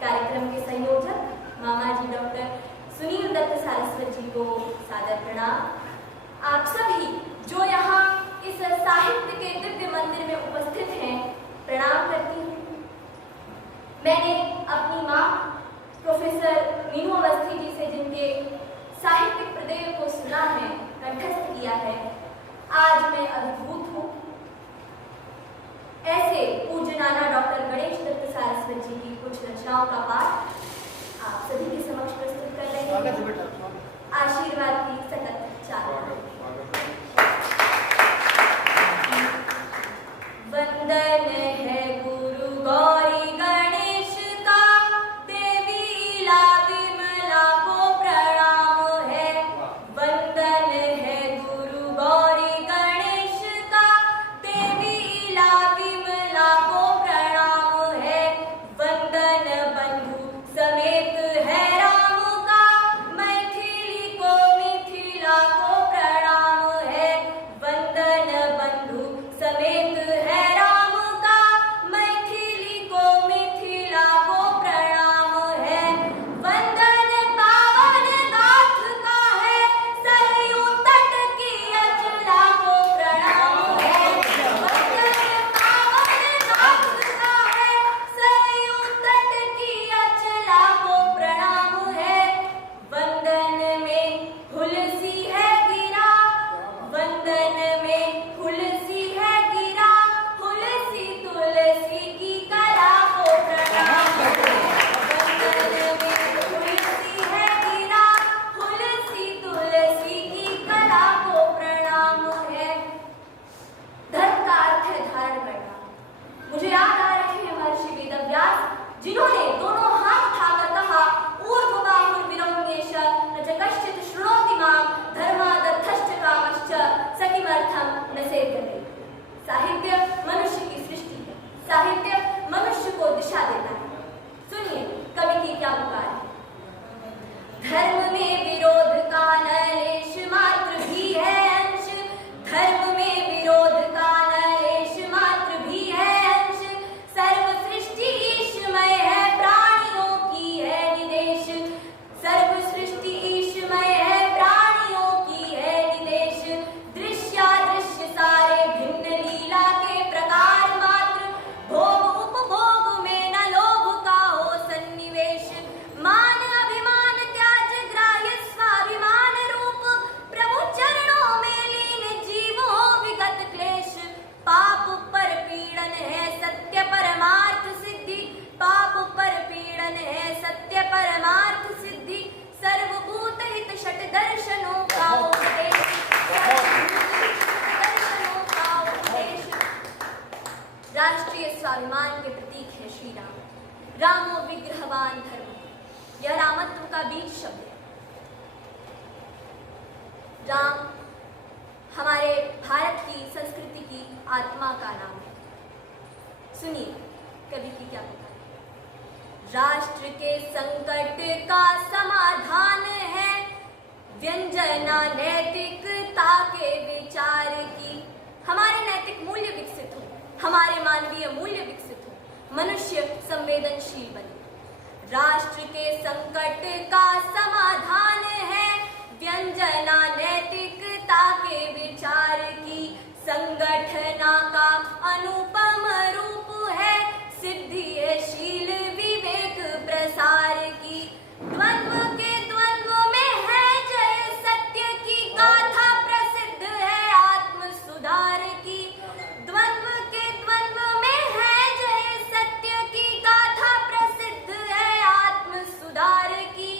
कार्यक्रम के संयोजक मामा जी डॉक्टर सुनील दत्त सारस्वत जी को सादर प्रणाम। आप सभी जो यहाँ इस साहित्य के दिव्य मंदिर में उपस्थित हैं, प्रणाम करती हूँ। मैंने अपनी माँ प्रोफेसर मीनू अवस्थी जी से जिनके साहित्यिक प्रदेय को सुना है, कंठस्थ किया है, आज मैं अभिभूत हूँ। ऐसे पूज्य नाना डॉक्टर गणेश दत्त सारस्वत जी की कुछ रचनाओं का पाठ आप सभी के समक्ष प्रस्तुत कर रहे हैं। आशीर्वाद की सतत चाल। वंदन है गुरु गौरी गणेश का, देवी इला विमला को प्रणाम है। वंदन है गुरु गौरी गणेश का, देवी इला विमला को प्रणाम है। वंदन बंधु समेत है राम का, मैथिली को मिथिला को प्रणाम है। वंदन बंधु समेत है राम का, मैथिली को मिथिला को प्रणाम है। वंदन पावन गाथ का है, सरयू तट की अचला को प्रणाम है। वंदन पावन गाथ का है, सरयू तट की अचला को प्रणाम है। वंदन में तुलसी है गिरा, वंदन में तुलसी है गिरा, तुलसी तुलसी की कला को प्रणाम है। वंदन में तुलसी है गिरा, तुलसी तुलसी की कला को प्रणाम है। धर्म का अर्थ है धारण करना। मुझे याद आ रहे हैं महर्षि वेदव्यास, जिन्होंने दोनों हाथ उठाकर कहा, ऊर्ध्वबाहुर्विलोम्येष न च कश्चित् शृणोति मां, धर्मादर्थश्च कामश्च स किमर्थं न सेव्यते। साहित्य मनुष्य की सृष्टि है, साहित्य मनुष्य को दिशा देता है। सुनिए कवि की क्या पुकार है। धर्म में विरोध का न लेश मात्र भी है अंश, धर्म में विरोध का न लेश मात्र भी है अंश। सर्व सृष्टि ईशमय है, प्राणियों की है निदेश। सर्व सृष्टि ईशमय है, प्राणियों की है निदेश। दृश्यादृश्य सारे भिन्न लीला के प्रकार मात्र, भोग उपभोग में न लोभ का हो सन्निवेश। मान अभिमान त्याज ग्राह्य स्वाभिमान रूप, प्रभु चरणों में लीन जीव हो विगत क्लेश। पाप पर पीड़न है सत्य परमार्थ सिद्धि, पाप पर पीड़न है सत्य परमार्थ सिद्धि। सर्वभूत हित षट दर्शनों का उपदेश, सर्वभूत हित षट दर्शनों का उपदेश। राष्ट्रीय स्वाभिमान के प्रतीक है श्री राम। रामो विग्रहवान धर्म, यह रामत्व का बीज शब्द है। राम हमारे भारत की संस्कृति की आत्मा का नाम है। सुनिए कवि की क्या पुकार है। राष्ट्र के संकट का समाधान है, व्यंजना नैतिकता के विचार की। हमारे नैतिक मूल्य विकसित हो, हमारे मानवीय मूल्य विकसित हो, मनुष्य संवेदनशील बने। राष्ट्र के संकट का समाधान है, व्यंजना नैतिकता के विचार की। संगठना का अनुपम रूप है, सिद्धिशील विवेक प्रसार की। द्वंद्व के द्वंद्व में है जय, सत्य की गाथा प्रसिद्ध है आत्म सुधार की। द्वंद्व के द्वंद्व में है जय, सत्य की गाथा प्रसिद्ध है आत्म सुधार की।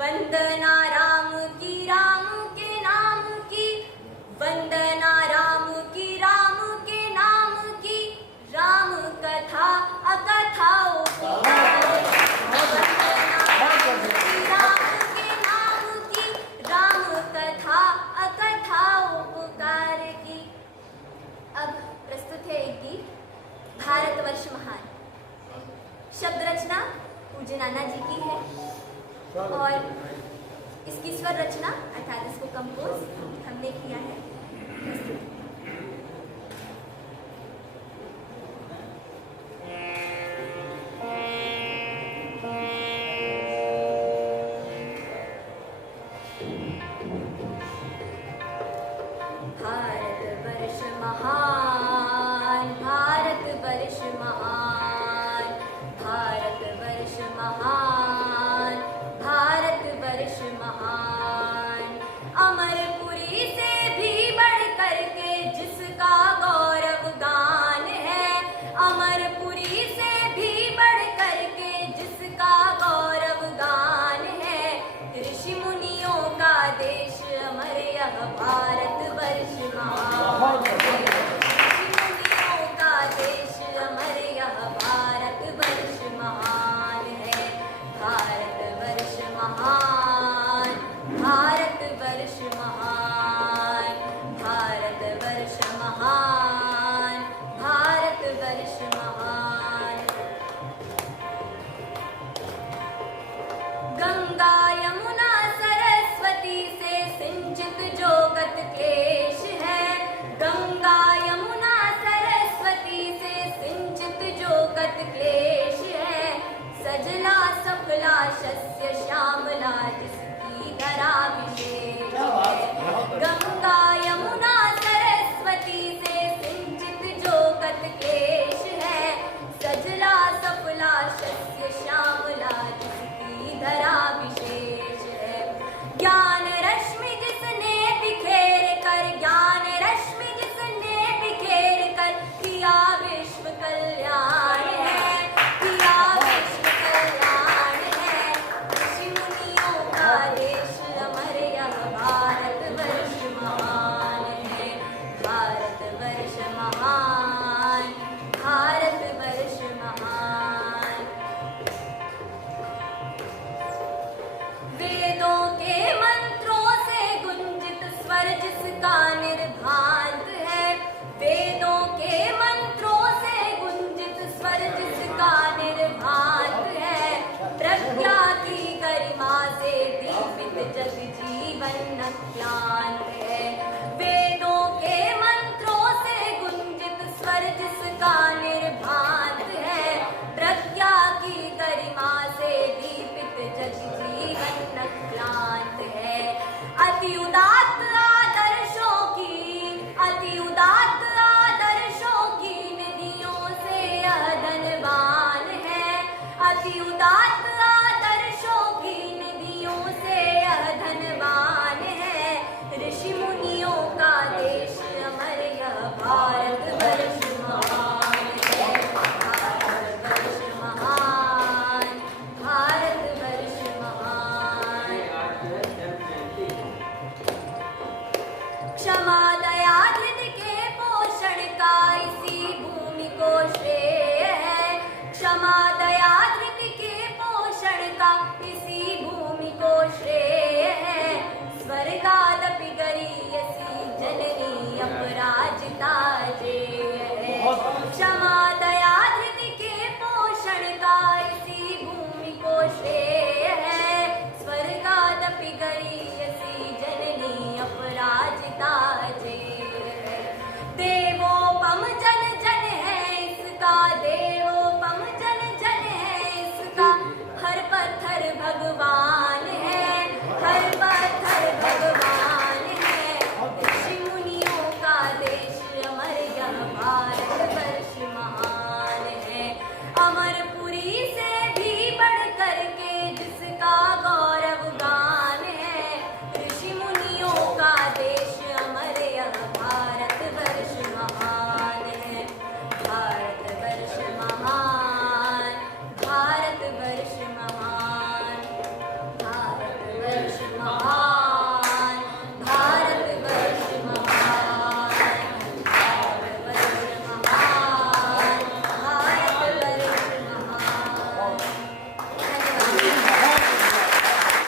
वंदना राम की, राम के नाम की, वंदना राम की, राम के नाम की। राम कथा अकथाओं की, वंदना राम की, राम के नाम की। राम कथा अकथाओं पुकार की। अब प्रस्तुत है एक गीत, भारतवर्ष महान। शब्द रचना पूज्य नाना जी की है और इसकी स्वर रचना अर्थात इसको कंपोज हमने किया है। भारतवर्ष महान, भारतवर्ष महान, भारतवर्ष महान, भारतवर्ष महान। अमरपुरी से भी बढ़ करके जिसका गौरव गान है, अमरपुरी से भी बढ़ करके जिसका गौरव गान है। ऋषि मुनियों का देश अमर यह भारतवर्ष महान है। ऋषि मुनियों का देश अमर यह भारतवर्ष महान है। भारतवर्ष महान, भारतवर्ष महान, भारतवर्ष महान, भारतवर्ष महान। गंगा यमुना सरस्वती से सिंचित जो गत क्लेश है, गंगा यमुना सरस्वती से सिंचित जो गत क्लेश है। सजला सफला शस्य श्यामला जिसकी धरा विशेष है। गंगा यमुना सरस्वती से सिंचित जो गत क्लेश है। सजला सफला शस्य श्यामला जिसकी धरा विशेष है। ज्ञान रश्मि जिसने बिखेर कर, ज्ञान रश्मि जिसने बिखेर कर किया विश्व कल्याण है, किया विश्व कल्याण है। ऋषि मुनियों का देश अमर यह भारतवर्ष महान है। भारतवर्ष महान, भारतवर्ष महान। वेदों के मंत्रों से गुंजित स्वर जिसका निर्भांत है, वेदों के मंत्रों से गुंजित स्वर जिसका निर्भांत है। प्रज्ञा की गरिमा से दीपित जग जीवन अज्ञात है। वेदों के मंत्रों से गुंजित स्वर जिसका निर्भांत है। प्रज्ञा की गरिमा से दीपित जग जीवन अज्ञात है। अति उदात्त आदर्शों की, अति उदात्त आदर्शों की निधियों से यह धनवान है। अति उदात्त आदर्शों की निधियों से यह धनवान है। ऋषि मुनियों का देश अमर यह भारतवर्ष महान है। भारतवर्ष महान, भारतवर्ष महान। क्षमा दया धृति के पोषण का इसी भूमि को श्रेय है। क्षमा दया धृति के पोषण का इसी भूमि को श्रेय है। स्वर्गादपि गरीयसी जननी अपराजिता जेय है। क्षमा दया धृति के पोषण का इसी भूमि अमरपुरी से भी बढ़